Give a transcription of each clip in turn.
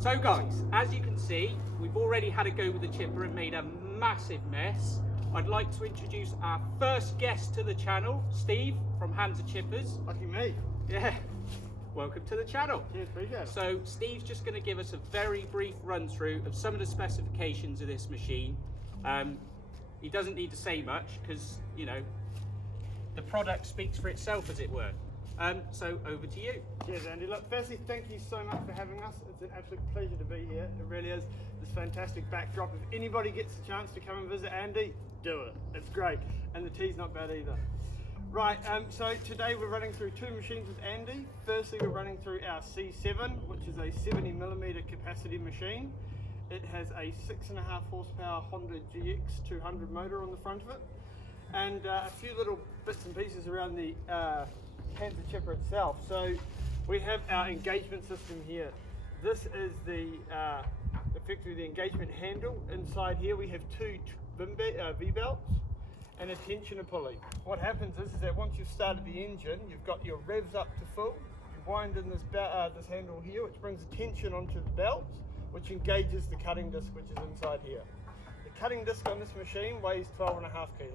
So guys, as you can see, we've already had a go with the chipper and made a massive mess. I'd like to introduce our first guest to the channel, Steve from Hansa Chippers. Lucky me. Yeah, welcome to the channel. Cheers, appreciate it. So Steve's just going to give us a very brief run through of some of the specifications of this machine. He doesn't need to say much because, you know, the product speaks for itself, as it were. So over to you. Cheers, Andy. Look, firstly, thank you so much for having us. It's an absolute pleasure to be here. It really is. This fantastic backdrop. If anybody gets the chance to come and visit Andy, do it. It's great. And the tea's not bad either. Right, so today we're running through two machines with Andy. Firstly, we're running through our C7, which is a 70mm capacity machine. It has a 6.5 horsepower Honda GX 200 motor on the front of it. And a few little bits and pieces around the Hansa Chipper itself. So we have our engagement system here. This is effectively the engagement handle. Inside here we have two V-belts and a tensioner pulley. What happens is that once you've started the engine, you've got your revs up to full, you wind in this handle here, which brings the tension onto the belts, which engages the cutting disc, which is inside here. The cutting disc on this machine weighs 12.5 kilos.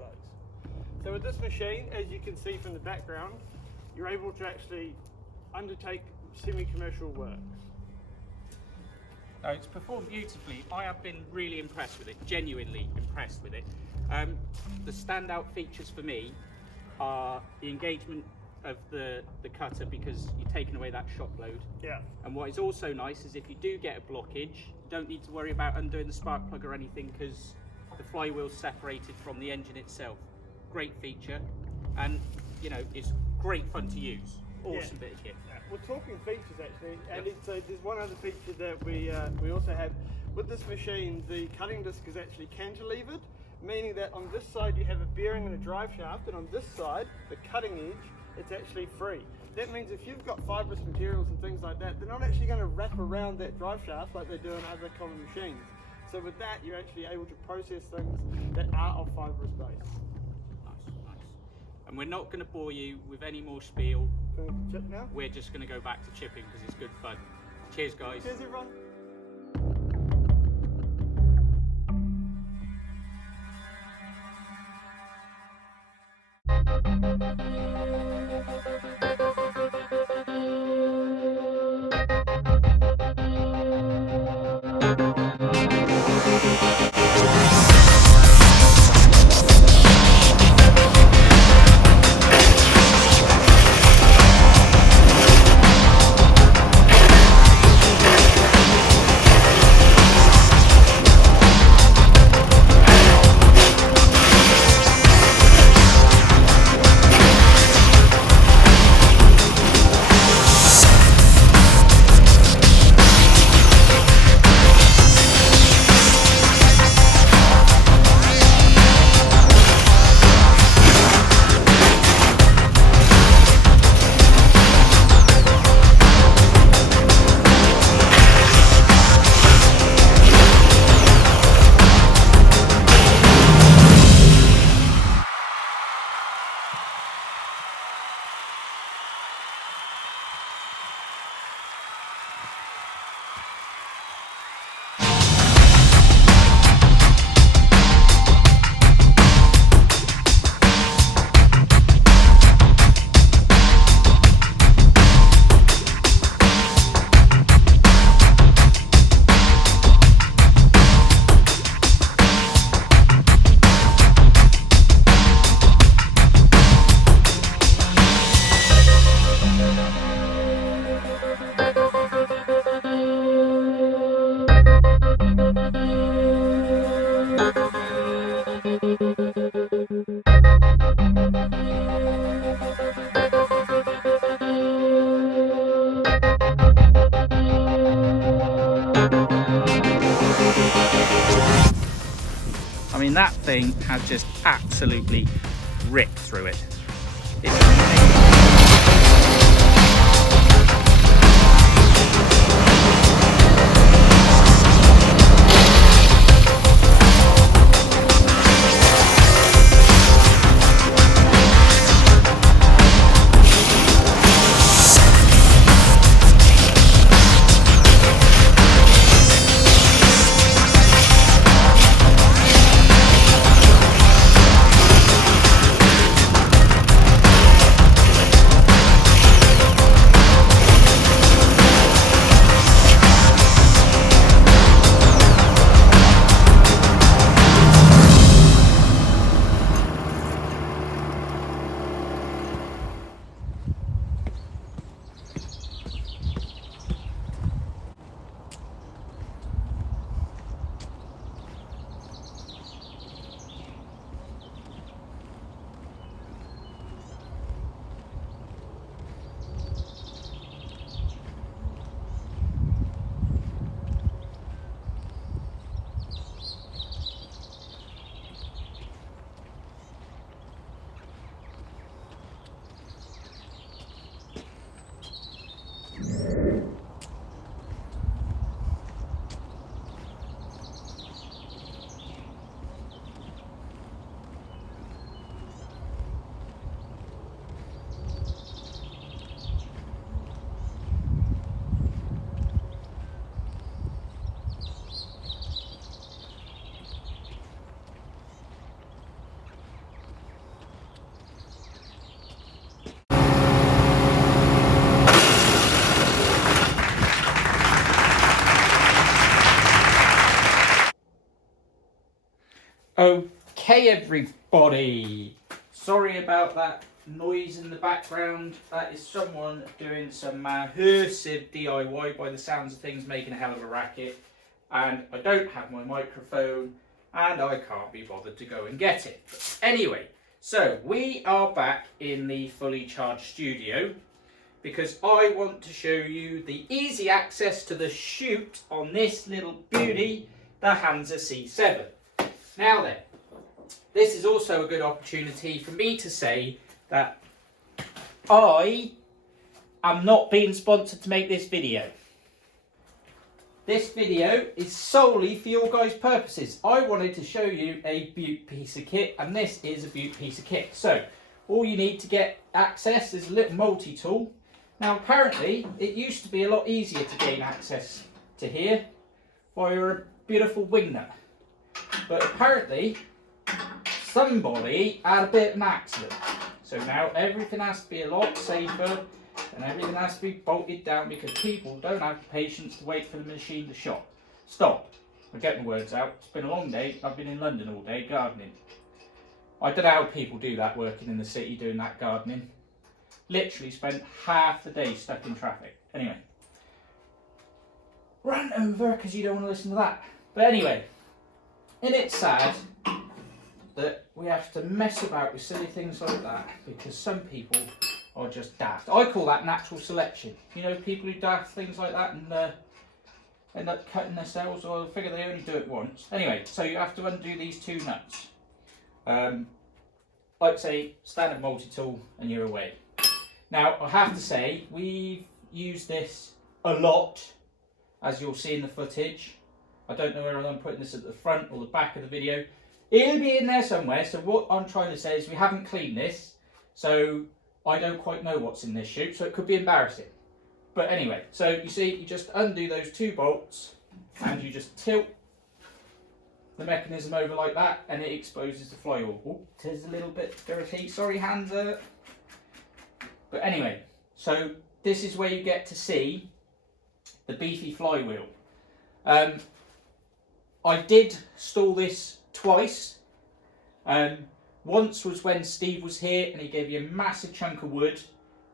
So with this machine, as you can see from the background, you're able to actually undertake semi-commercial works. No, it's performed beautifully. I have been really impressed with it, genuinely impressed with it. The standout features for me are the engagement of the cutter, because you're taking away that shock load. Yeah. And what is also nice is if you do get a blockage, you don't need to worry about undoing the spark plug or anything, because the flywheel's separated from the engine itself. Great feature, and you know, it's great fun to use. Awesome bit of kit. Yeah. We're talking features actually, and so there's one other feature that we also have with this machine. The cutting disc is actually cantilevered, meaning that on this side you have a bearing and a drive shaft, and on this side, the cutting edge, it's actually free. That means if you've got fibrous materials and things like that, they're not actually going to wrap around that drive shaft like they do in other common machines. So with that, you're actually able to process things that are of fibrous base. And we're not going to bore you with any more spiel. Can we chip now? We're just going to go back to chipping because it's good fun. Cheers, guys. Cheers, everyone. I mean, that thing has just absolutely ripped through it. It's amazing. Okay, everybody. Sorry about that noise in the background. That is someone doing some massive DIY by the sounds of things, making a hell of a racket. And I don't have my microphone and I can't be bothered to go and get it. But anyway, so we are back in the fully charged studio because I want to show you the easy access to the chute on this little beauty, the Hansa C7. Now then, this is also a good opportunity for me to say that I am not being sponsored to make this video. This video is solely for your guys' purposes. I wanted to show you a beaut piece of kit, and this is a beaut piece of kit. So, all you need to get access is a little multi-tool. Now, apparently, it used to be a lot easier to gain access to here via a beautiful wing nut. But apparently, somebody had a bit of an accident. So now everything has to be a lot safer and everything has to be bolted down because people don't have the patience to wait for the machine to stop. I'm getting the words out. It's been a long day. I've been in London all day gardening. I don't know how people do that working in the city doing that gardening. Literally spent half the day stuck in traffic. Anyway. Run over because you don't want to listen to that. But anyway, isn't it sad that we have to mess about with silly things like that because some people are just daft. I call that natural selection. You know, people who daft things like that and end up cutting themselves, or figure they only do it once. Anyway, so you have to undo these two nuts. Like say, standard multi-tool and you're away. Now, I have to say, we've used this a lot, as you'll see in the footage. I don't know whether I'm putting this at the front or the back of the video. It'll be in there somewhere. So what I'm trying to say is we haven't cleaned this, so I don't quite know what's in this chute, so it could be embarrassing. But anyway, so you see, you just undo those two bolts and you just tilt the mechanism over like that and it exposes the flywheel. Oh, it is a little bit dirty. Sorry, Hansa. But anyway, so this is where you get to see the beefy flywheel. I did stall this twice. Once was when Steve was here and he gave me a massive chunk of wood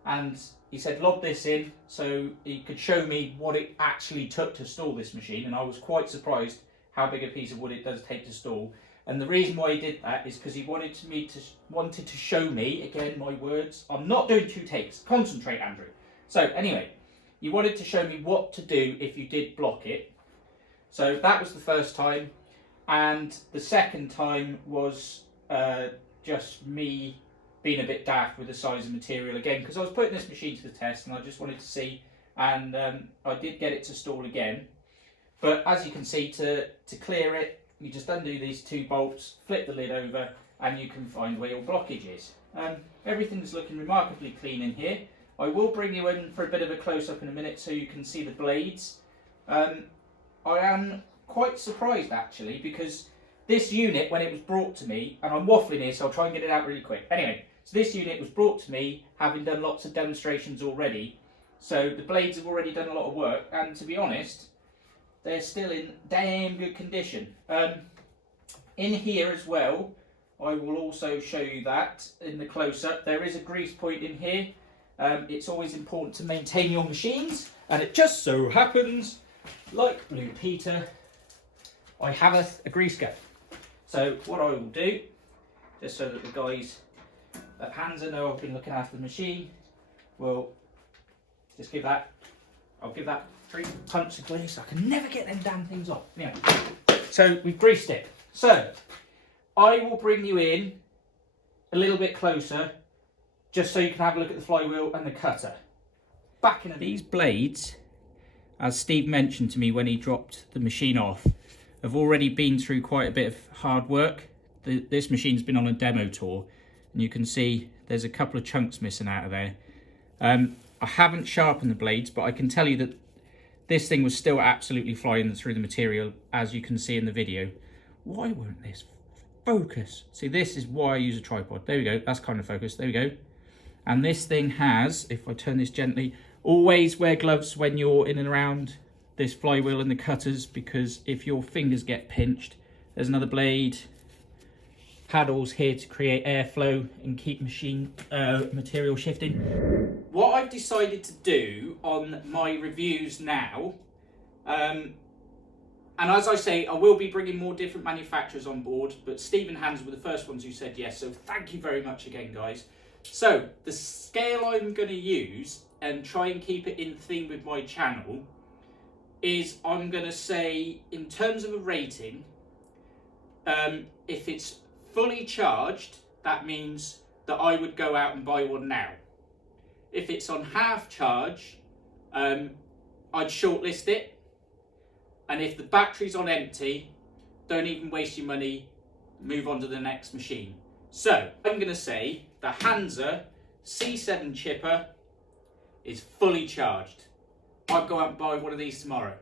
and he said lob this in so he could show me what it actually took to stall this machine, and I was quite surprised how big a piece of wood it does take to stall. And the reason why he did that is because he wanted to show me, again my words, I'm not doing two takes, concentrate Andrew. So anyway, he wanted to show me what to do if you did block it. So that was the first time. And the second time was just me being a bit daft with the size of material again, because I was putting this machine to the test and I just wanted to see, and I did get it to stall again. But as you can see, to clear it, you just undo these two bolts, flip the lid over, and you can find where your blockage is. Everything's looking remarkably clean in here. I will bring you in for a bit of a close-up in a minute so you can see the blades. I am quite surprised actually, because this unit, when it was brought to me, and I'm waffling here so I'll try and get it out really quick. Anyway, so this unit was brought to me having done lots of demonstrations already, so the blades have already done a lot of work, and to be honest, they're still in damn good condition. In here as well, I will also show you that in the close-up. There is a grease point in here. It's always important to maintain your machines, and it just so happens, like Blue Peter, I have a grease gun. So what I will do, just so that the guys at Hansa know I've been looking after the machine, will just give that, I'll give that 3 pumps of grease. I can never get them damn things off. Anyway, so we've greased it. So I will bring you in a little bit closer, just so you can have a look at the flywheel and the cutter. Back into these blades, as Steve mentioned to me when he dropped the machine off, have already been through quite a bit of hard work. This machine's been on a demo tour, and you can see there's a couple of chunks missing out of there. I haven't sharpened the blades, but I can tell you that this thing was still absolutely flying through the material, as you can see in the video. Why won't this focus? See, this is why I use a tripod. There we go, that's kind of focused, there we go. And this thing has, if I turn this gently, always wear gloves when you're in and around this flywheel and the cutters, because if your fingers get pinched, there's another blade, paddles here to create airflow and keep machine material shifting. What I've decided to do on my reviews now, and as I say, I will be bringing more different manufacturers on board, but Steve and Hans were the first ones who said yes, so thank you very much again, guys. So the scale I'm going to use and try and keep it in theme with my channel is, I'm going to say, in terms of a rating, if it's fully charged, that means that I would go out and buy one now. If it's on half charge, I'd shortlist it. And if the battery's on empty, don't even waste your money, move on to the next machine. So I'm going to say the Hansa C7 Chipper is fully charged. I'd go out and buy one of these tomorrow.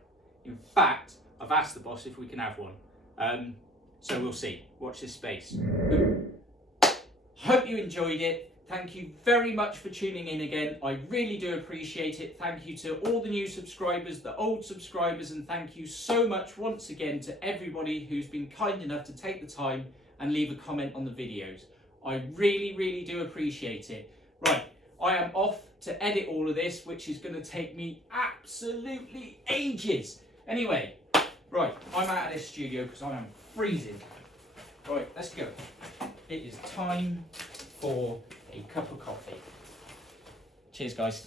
In fact, I've asked the boss if we can have one. So we'll see. Watch this space. Hope you enjoyed it. Thank you very much for tuning in again. I really do appreciate it. Thank you to all the new subscribers, the old subscribers, and thank you so much once again to everybody who's been kind enough to take the time and leave a comment on the videos. I really, really do appreciate it. Right, I am off to edit all of this, which is going to take me absolutely ages. Anyway, right, I'm out of this studio because I am freezing. Right, let's go. It is time for a cup of coffee. Cheers, guys.